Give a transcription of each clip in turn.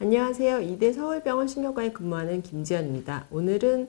안녕하세요. 이대 서울병원 신경과에 근무하는 김지연입니다. 오늘은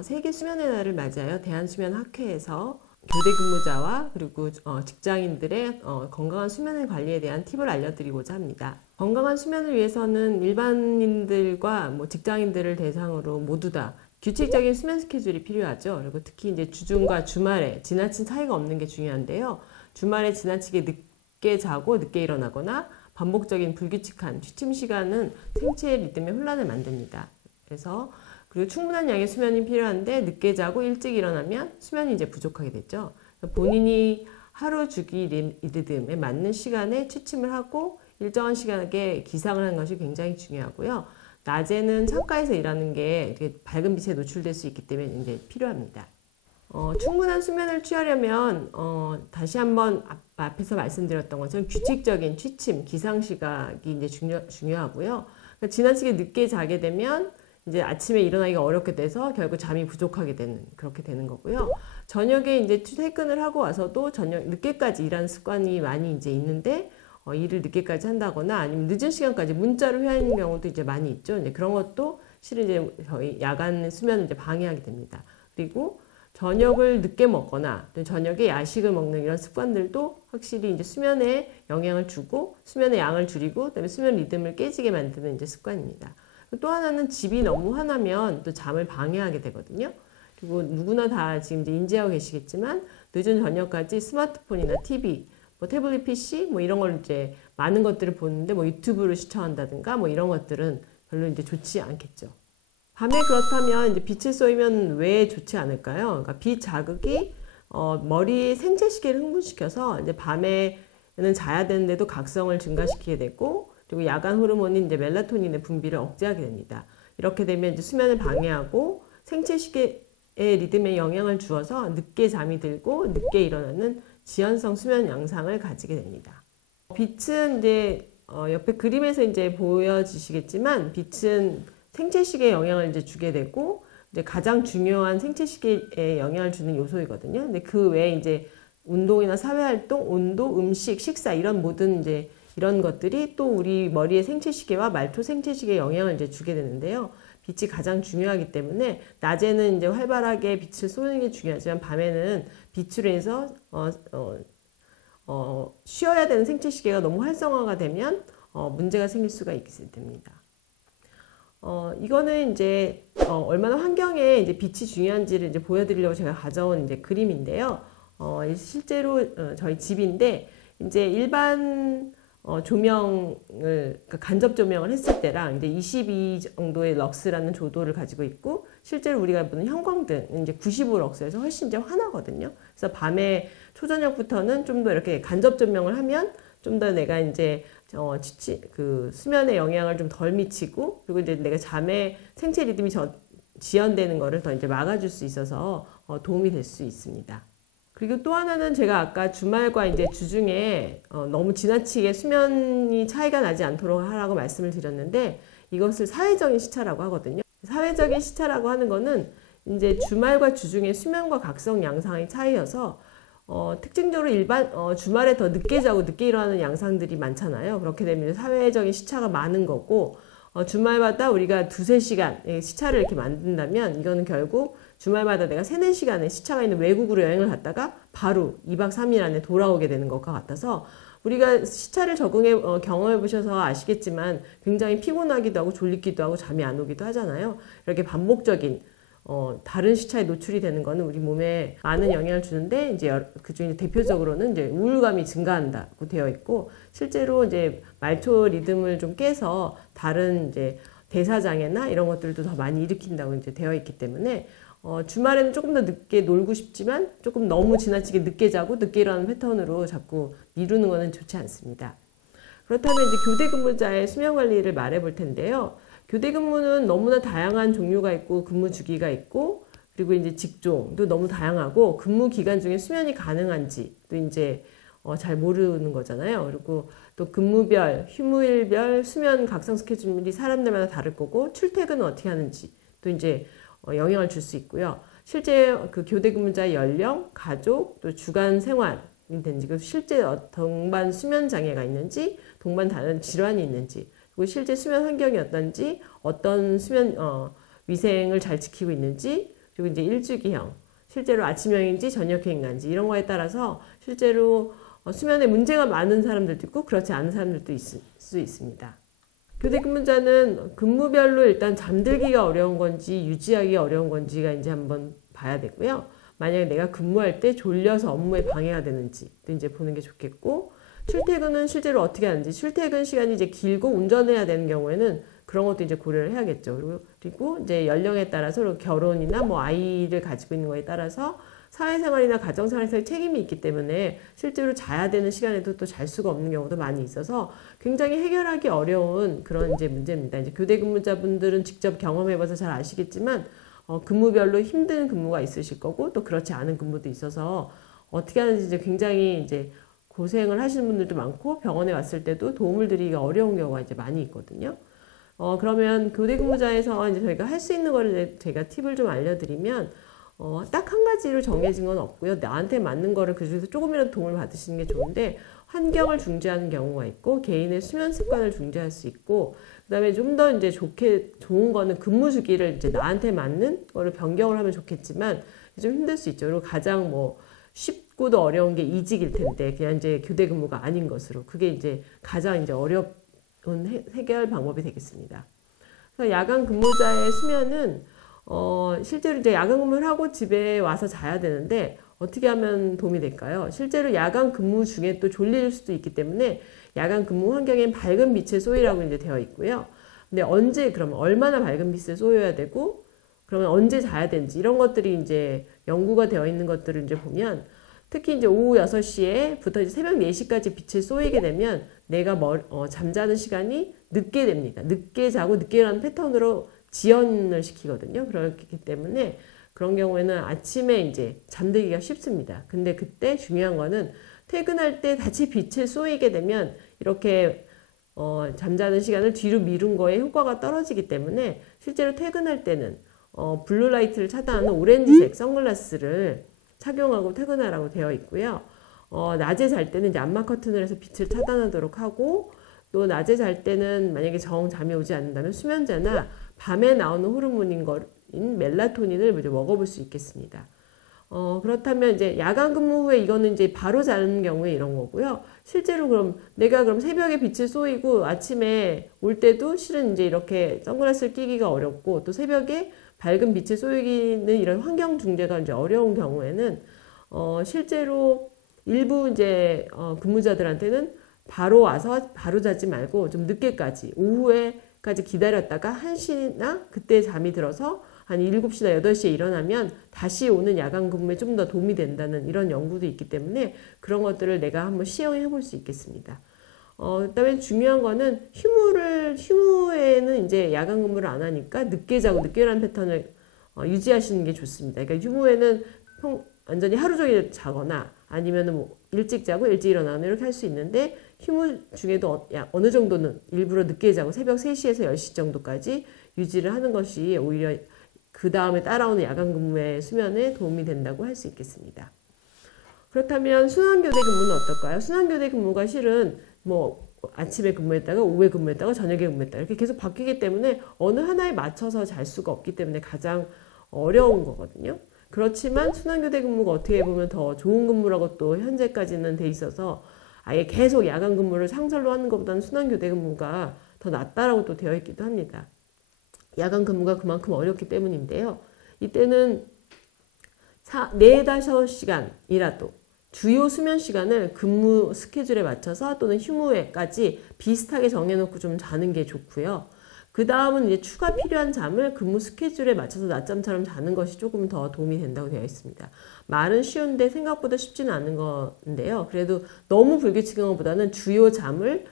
세계 수면의 날을 맞아요. 대한수면학회에서 교대 근무자와 그리고 직장인들의 건강한 수면 관리에 대한 팁을 알려드리고자 합니다. 건강한 수면을 위해서는 일반인들과 직장인들을 대상으로 모두 다 규칙적인 수면 스케줄이 필요하죠. 그리고 특히 이제 주중과 주말에 지나친 차이가 없는 게 중요한데요. 주말에 지나치게 늦게 자고 늦게 일어나거나 반복적인 불규칙한 취침 시간은 생체 리듬의 혼란을 만듭니다. 그리고 충분한 양의 수면이 필요한데 늦게 자고 일찍 일어나면 수면이 이제 부족하게 되죠. 본인이 하루 주기 리듬에 맞는 시간에 취침을 하고 일정한 시간에 기상을 하는 것이 굉장히 중요하고요. 낮에는 창가에서 일하는 게 밝은 빛에 노출될 수 있기 때문에 이제 필요합니다. 충분한 수면을 취하려면 다시 한번 앞에서 말씀드렸던 것처럼 규칙적인 취침, 기상 시각이 이제 중요하고요. 그러니까 지나치게 늦게 자게 되면 이제 아침에 일어나기가 어렵게 돼서 결국 잠이 부족하게 되는 그렇게 되는 거고요. 저녁에 이제 퇴근을 하고 와서도 저녁 늦게까지 일하는 습관이 많이 이제 있는데 일을 늦게까지 한다거나 아니면 늦은 시간까지 문자를 회하는 경우도 이제 많이 있죠. 이제 그런 것도 실은 이제 저희 야간 수면을 이제 방해하게 됩니다. 그리고 저녁을 늦게 먹거나 저녁에 야식을 먹는 이런 습관들도 확실히 이제 수면에 영향을 주고 수면의 양을 줄이고 그다음에 수면 리듬을 깨지게 만드는 이제 습관입니다. 또 하나는 집이 너무 환하면 또 잠을 방해하게 되거든요. 그리고 누구나 다 지금 이제 인지하고 계시겠지만 늦은 저녁까지 스마트폰이나 TV, 태블릿 PC 이런 걸 이제 많은 것들을 보는데 유튜브를 시청한다든가 이런 것들은 별로 이제 좋지 않겠죠. 밤에 그렇다면 이제 빛을 쏘이면 왜 좋지 않을까요? 그러니까 빛 자극이 머리 생체 시계를 흥분시켜서 이제 밤에는 자야 되는데도 각성을 증가시키게 되고 그리고 야간 호르몬인 이제 멜라토닌의 분비를 억제하게 됩니다. 이렇게 되면 이제 수면을 방해하고 생체 시계의 리듬에 영향을 주어서 늦게 잠이 들고 늦게 일어나는 지연성 수면 양상을 가지게 됩니다. 빛은 이제 옆에 그림에서 이제 보여지시겠지만 빛은 생체시계에 영향을 이제 주게 되고 이제 가장 중요한 생체시계에 영향을 주는 요소이거든요. 근데 그 외에 이제 운동이나 사회활동, 온도, 음식, 식사 이런 모든 이제 이런 것들이 또 우리 머리의 생체시계와 말초 생체시계에 영향을 이제 주게 되는데요. 빛이 가장 중요하기 때문에 낮에는 이제 활발하게 빛을 쏘는 게 중요하지만 밤에는 빛으로 해서 쉬어야 되는 생체시계가 너무 활성화가 되면 문제가 생길 수가 있게 됩니다. 이거는 이제 얼마나 환경에 이제 빛이 중요한지를 이제 보여드리려고 제가 가져온 이제 그림인데요. 실제로 저희 집인데 이제 일반 조명을 그러니까 간접 조명을 했을 때랑 이제 22 정도의 럭스라는 조도를 가지고 있고 실제로 우리가 보는 형광등 이제 95 럭스에서 훨씬 이제 환하거든요. 그래서 밤에 초저녁부터는 좀 더 이렇게 간접 조명을 하면 좀 더 내가 이제 그 수면에 영향을 좀 덜 미치고 그리고 이제 내가 잠에 생체 리듬이 지연되는 거를 더 이제 막아줄 수 있어서 도움이 될 수 있습니다. 그리고 또 하나는 제가 아까 주말과 이제 주중에 너무 지나치게 수면이 차이가 나지 않도록 하라고 말씀을 드렸는데 이것을 사회적인 시차라고 하거든요. 사회적인 시차라고 하는 거는 이제 주말과 주중의 수면과 각성 양상의 차이여서 특징적으로 주말에 더 늦게 자고 늦게 일어나는 양상들이 많잖아요. 그렇게 되면 사회적인 시차가 많은 거고 주말마다 우리가 두세 시간의 시차를 이렇게 만든다면 이거는 결국 주말마다 내가 3-4시간의 시차가 있는 외국으로 여행을 갔다가 바로 2박 3일 안에 돌아오게 되는 것과 같아서 우리가 시차를 경험해 보셔서 아시겠지만 굉장히 피곤하기도 하고 졸리기도 하고 잠이 안 오기도 하잖아요. 이렇게 반복적인 다른 시차에 노출이 되는 거는 우리 몸에 많은 영향을 주는데 이제 그중에 대표적으로는 이제 우울감이 증가한다고 되어 있고 실제로 이제 말초 리듬을 좀 깨서 다른 이제 대사장애나 이런 것들도 더 많이 일으킨다고 이제 되어 있기 때문에 주말에는 조금 더 늦게 놀고 싶지만 조금 너무 지나치게 늦게 자고 늦게 일어나는 패턴으로 자꾸 미루는 거는 좋지 않습니다. 그렇다면 이제 교대 근무자의 수면 관리를 말해 볼 텐데요. 교대 근무는 너무나 다양한 종류가 있고 근무 주기가 있고 그리고 이제 직종도 너무 다양하고 근무 기간 중에 수면이 가능한지 또 이제 잘 모르는 거잖아요. 그리고 또 근무별, 휴무일별 수면 각성 스케줄이 사람들마다 다를 거고 출퇴근은 어떻게 하는지 또 이제 영향을 줄 수 있고요. 실제 그 교대 근무자의 연령, 가족, 또 주간 생활이 된지, 실제 동반 수면 장애가 있는지, 동반 다른 질환이 있는지, 그리고 실제 수면 환경이 어떤지, 어떤 수면 위생을 잘 지키고 있는지, 그리고 이제 일주기형, 실제로 아침형인지 저녁형인지 이런 거에 따라서 실제로 수면에 문제가 많은 사람들도 있고 그렇지 않은 사람들도 있을 수 있습니다. 교대 근무자는 근무별로 일단 잠들기가 어려운 건지 유지하기가 어려운 건지가 이제 한번 봐야 되고요. 만약에 내가 근무할 때 졸려서 업무에 방해가 되는지 이제 보는 게 좋겠고, 출퇴근은 실제로 어떻게 하는지, 출퇴근 시간이 이제 길고 운전해야 되는 경우에는 그런 것도 이제 고려를 해야겠죠. 그리고 이제 연령에 따라서 결혼이나 뭐 아이를 가지고 있는 거에 따라서 사회생활이나 가정생활에서의 책임이 있기 때문에 실제로 자야 되는 시간에도 또 잘 수가 없는 경우도 많이 있어서 굉장히 해결하기 어려운 그런 이제 문제입니다. 이제 교대 근무자분들은 직접 경험해봐서 잘 아시겠지만 근무별로 힘든 근무가 있으실 거고 또 그렇지 않은 근무도 있어서 어떻게 하는지 이제 굉장히 이제 고생을 하시는 분들도 많고 병원에 왔을 때도 도움을 드리기가 어려운 경우가 이제 많이 있거든요. 그러면 교대 근무자에서 이제 저희가 할 수 있는 거를 제가 팁을 좀 알려드리면 딱 한 가지로 정해진 건 없고요. 나한테 맞는 거를 그 중에서 조금이라도 도움을 받으시는 게 좋은데, 환경을 중재하는 경우가 있고 개인의 수면 습관을 중재할 수 있고, 그다음에 좀 더 이제 좋은 거는 근무 주기를 이제 나한테 맞는 거를 변경을 하면 좋겠지만 좀 힘들 수 있죠. 그리고 가장 뭐 쉽고도 어려운 게 이직일 텐데 그냥 이제 교대 근무가 아닌 것으로, 그게 이제 가장 이제 어려운 해결 방법이 되겠습니다. 그래서 야간 근무자의 수면은 실제로 이제 야간 근무를 하고 집에 와서 자야 되는데 어떻게 하면 도움이 될까요? 실제로 야간 근무 중에 또 졸릴 수도 있기 때문에 야간 근무 환경엔 밝은 빛의 소위라고 이제 되어 있고요. 근데 언제, 그러면 얼마나 밝은 빛에 쏘여야 되고, 그러면 언제 자야 되는지 이런 것들이 이제 연구가 되어 있는 것들을 이제 보면, 특히 이제 오후 6시에부터 이제 새벽 4시까지 빛에 쏘이게 되면 내가 잠자는 시간이 늦게 됩니다. 늦게 자고 늦게 일어나는 패턴으로 지연을 시키거든요. 그렇기 때문에 그런 경우에는 아침에 이제 잠들기가 쉽습니다. 근데 그때 중요한 거는 퇴근할 때 다시 빛에 쏘이게 되면 이렇게 잠자는 시간을 뒤로 미룬 거에 효과가 떨어지기 때문에 실제로 퇴근할 때는 블루라이트를 차단하는 오렌지색 선글라스를 착용하고 퇴근하라고 되어 있고요. 낮에 잘 때는 이제 암막 커튼을 해서 빛을 차단하도록 하고, 또 낮에 잘 때는 만약에 잠이 오지 않는다면 수면제나 밤에 나오는 호르몬인 멜라토닌을 이제 먹어볼 수 있겠습니다. 그렇다면 이제 야간 근무 후에 이거는 이제 바로 자는 경우에 이런 거고요. 실제로 그럼 내가 새벽에 빛이 쏘이고 아침에 올 때도 실은 이제 이렇게 선글라스를 끼기가 어렵고 또 새벽에 밝은 빛에 쏘이는 이런 환경 중재가 이제 어려운 경우에는 실제로 일부 이제 근무자들한테는 바로 와서 바로 자지 말고 좀 늦게까지 오후에까지 기다렸다가 1시나 그때 잠이 들어서 한 7시나 8시에 일어나면 다시 오는 야간 근무에 좀 더 도움이 된다는 이런 연구도 있기 때문에 그런 것들을 내가 한번 시행해 볼 수 있겠습니다. 그다음에 중요한 거는 휴무에는 이제 야간 근무를 안 하니까 늦게 자고 늦게 일어나는 패턴을 유지하시는 게 좋습니다. 그러니까 휴무에는 완전히 하루 종일 자거나 아니면은 뭐 일찍 자고 일찍 일어나거나 이렇게 할 수 있는데, 휴무 중에도 어느 정도는 일부러 늦게 자고 새벽 3시에서 10시 정도까지 유지를 하는 것이 오히려 그 다음에 따라오는 야간 근무의 수면에 도움이 된다고 할 수 있겠습니다. 그렇다면 순환교대 근무는 어떨까요? 순환교대 근무가 실은 뭐 아침에 근무했다가 오후에 근무했다가 저녁에 근무했다가 이렇게 계속 바뀌기 때문에 어느 하나에 맞춰서 잘 수가 없기 때문에 가장 어려운 거거든요. 그렇지만 순환교대 근무가 어떻게 보면 더 좋은 근무라고 또 현재까지는 돼 있어서 아예 계속 야간 근무를 상설로 하는 것보다는 순환교대 근무가 더 낫다라고 또 되어 있기도 합니다. 야간 근무가 그만큼 어렵기 때문인데요. 이때는 4~5시간이라도 주요 수면 시간을 근무 스케줄에 맞춰서 또는 휴무에까지 비슷하게 정해놓고 좀 자는 게 좋고요. 그 다음은 이제 추가 필요한 잠을 근무 스케줄에 맞춰서 낮잠처럼 자는 것이 조금 더 도움이 된다고 되어 있습니다. 말은 쉬운데 생각보다 쉽지는 않은 건데요. 그래도 너무 불규칙한 것보다는 주요 잠을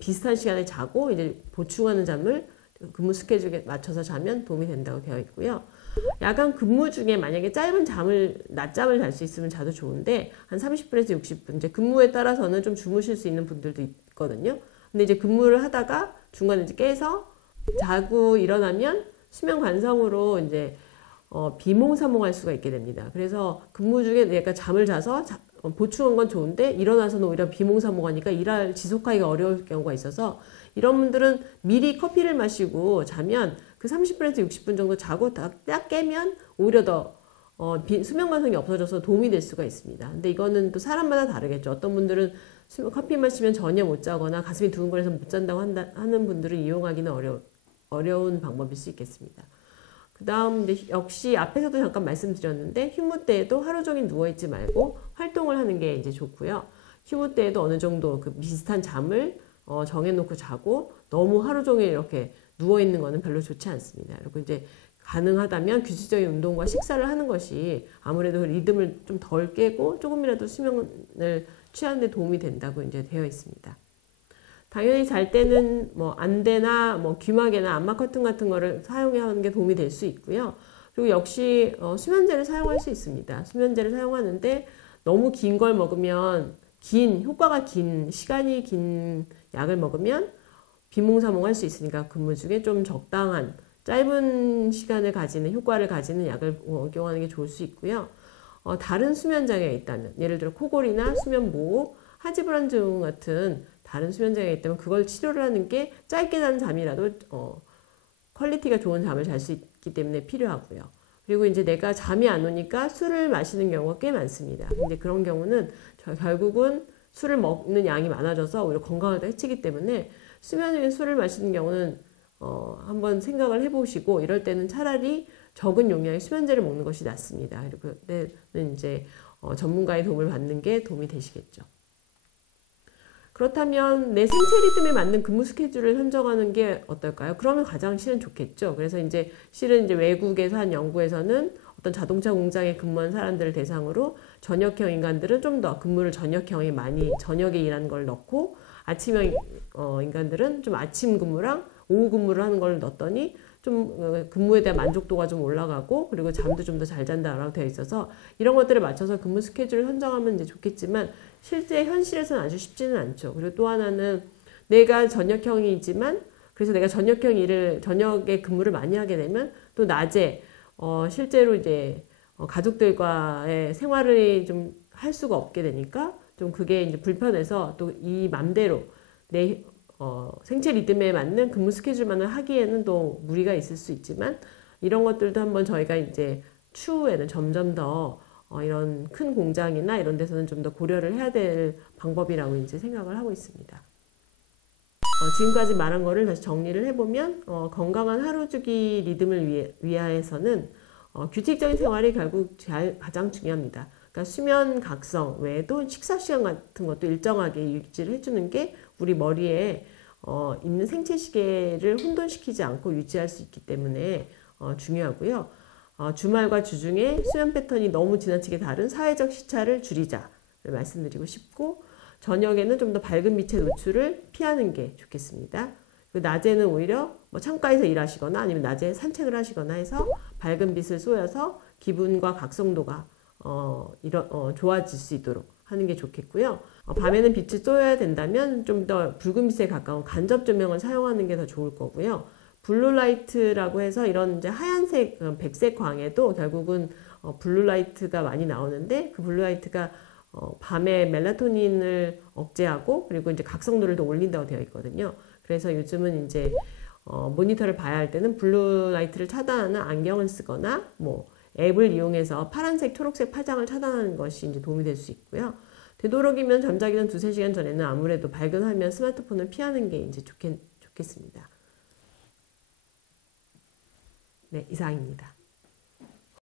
비슷한 시간에 자고 이제 보충하는 잠을 근무 스케줄에 맞춰서 자면 도움이 된다고 되어 있고요. 야간 근무 중에 만약에 짧은 낮잠을 잘 수 있으면 자도 좋은데 한 30분에서 60분, 이제 근무에 따라서는 좀 주무실 수 있는 분들도 있거든요. 근데 이제 근무를 하다가 중간에 이제 깨서 자고 일어나면 수면 관성으로 이제 비몽사몽할 수가 있게 됩니다. 그래서 근무 중에 약간 잠을 자서 보충한 건 좋은데 일어나서는 오히려 비몽사몽하니까 일할 지속하기가 어려울 경우가 있어서 이런 분들은 미리 커피를 마시고 자면 그 30분에서 60분 정도 자고 딱 깨면 오히려 더 수면 관성이 없어져서 도움이 될 수가 있습니다. 근데 이거는 또 사람마다 다르겠죠. 어떤 분들은 커피 마시면 전혀 못 자거나 가슴이 두근거려서 못 잔다고 하는 분들은 이용하기는 어려운 방법일 수 있겠습니다. 그 다음 역시 앞에서도 잠깐 말씀드렸는데 휴무 때에도 하루 종일 누워있지 말고 활동을 하는 게 이제 좋고요. 휴무 때에도 어느 정도 그 비슷한 잠을 정해놓고 자고 너무 하루 종일 이렇게 누워있는 거는 별로 좋지 않습니다. 그리고 이제 가능하다면 규칙적인 운동과 식사를 하는 것이 아무래도 리듬을 좀 덜 깨고 조금이라도 수면을 취하는 데 도움이 된다고 이제 되어 있습니다. 당연히 잘 때는 뭐 안대나 뭐 귀마개나 안마 커튼 같은 거를 사용하는 게 도움이 될 수 있고요. 그리고 역시 수면제를 사용할 수 있습니다. 수면제를 사용하는데 너무 긴 걸 먹으면 효과가 긴 시간이 긴 약을 먹으면 비몽사몽할 수 있으니까 근무 중에 좀 적당한 짧은 시간을 가지는 효과를 가지는 약을 복용하는 게 좋을 수 있고요. 다른 수면 장애가 있다면 예를 들어 코골이나 수면무호, 하지불안증 같은 다른 수면 장애가 있다면 그걸 치료를 하는 게 짧게 자는 잠이라도 퀄리티가 좋은 잠을 잘 수 있기 때문에 필요하고요. 그리고 이제 내가 잠이 안 오니까 술을 마시는 경우가 꽤 많습니다. 근데 그런 경우는 결국은 술을 먹는 양이 많아져서 오히려 건강을 해치기 때문에 수면 중에 술을 마시는 경우는 한번 생각을 해보시고 이럴 때는 차라리 적은 용량의 수면제를 먹는 것이 낫습니다. 그리고 그때는 이제 전문가의 도움을 받는 게 도움이 되시겠죠. 그렇다면 내 생체 리듬에 맞는 근무 스케줄을 선정하는 게 어떨까요? 그러면 가장 실은 좋겠죠. 그래서 이제 실은 이제 외국에서 한 연구에서는 어떤 자동차 공장에 근무한 사람들을 대상으로 저녁형 인간들은 좀 더 근무를 저녁형이 많이 저녁에 일하는 걸 넣고 아침형 인간들은 좀 아침 근무랑 오후 근무를 하는 걸 넣었더니 좀 근무에 대한 만족도가 좀 올라가고 그리고 잠도 좀 더 잘 잔다라고 되어 있어서 이런 것들을 맞춰서 근무 스케줄을 선정하면 이제 좋겠지만 실제 현실에서는 아주 쉽지는 않죠. 그리고 또 하나는 내가 저녁형이지만 그래서 내가 저녁형 일을 저녁에 근무를 많이 하게 되면 또 낮에 실제로 이제 가족들과의 생활을 좀 할 수가 없게 되니까 좀 그게 이제 불편해서 또 이 맘대로 내 생체 리듬에 맞는 근무 스케줄만을 하기에는 또 무리가 있을 수 있지만 이런 것들도 한번 저희가 이제 추후에는 점점 더 이런 큰 공장이나 이런 데서는 좀 더 고려를 해야 될 방법이라고 이제 생각을 하고 있습니다. 지금까지 말한 거를 다시 정리를 해보면 건강한 하루주기 리듬을 위하여서는 규칙적인 생활이 결국 가장 중요합니다. 그러니까 수면 각성 외에도 식사 시간 같은 것도 일정하게 유지를 해주는 게 우리 머리에 있는 생체 시계를 혼돈시키지 않고 유지할 수 있기 때문에 중요하고요. 주말과 주중에 수면 패턴이 너무 지나치게 다른 사회적 시차를 줄이자를 말씀드리고 싶고 저녁에는 좀 더 밝은 빛의 노출을 피하는 게 좋겠습니다. 낮에는 오히려 뭐 창가에서 일하시거나 아니면 낮에 산책을 하시거나 해서 밝은 빛을 쏘여서 기분과 각성도가 좋아질 수 있도록 하는 게 좋겠고요. 밤에는 빛을 쏘여야 된다면 좀 더 붉은 빛에 가까운 간접 조명을 사용하는 게 더 좋을 거고요. 블루라이트라고 해서 이런 이제 하얀색, 백색 광에도 결국은 블루라이트가 많이 나오는데 그 블루라이트가 밤에 멜라토닌을 억제하고 그리고 이제 각성도를 더 올린다고 되어 있거든요. 그래서 요즘은 이제 모니터를 봐야 할 때는 블루라이트를 차단하는 안경을 쓰거나 뭐 앱을 이용해서 파란색, 초록색 파장을 차단하는 것이 이제 도움이 될 수 있고요. 되도록이면 잠자기 전 2-3시간 전에는 아무래도 밝은 화면 스마트폰을 피하는 게 이제 좋겠습니다. 네, 이상입니다.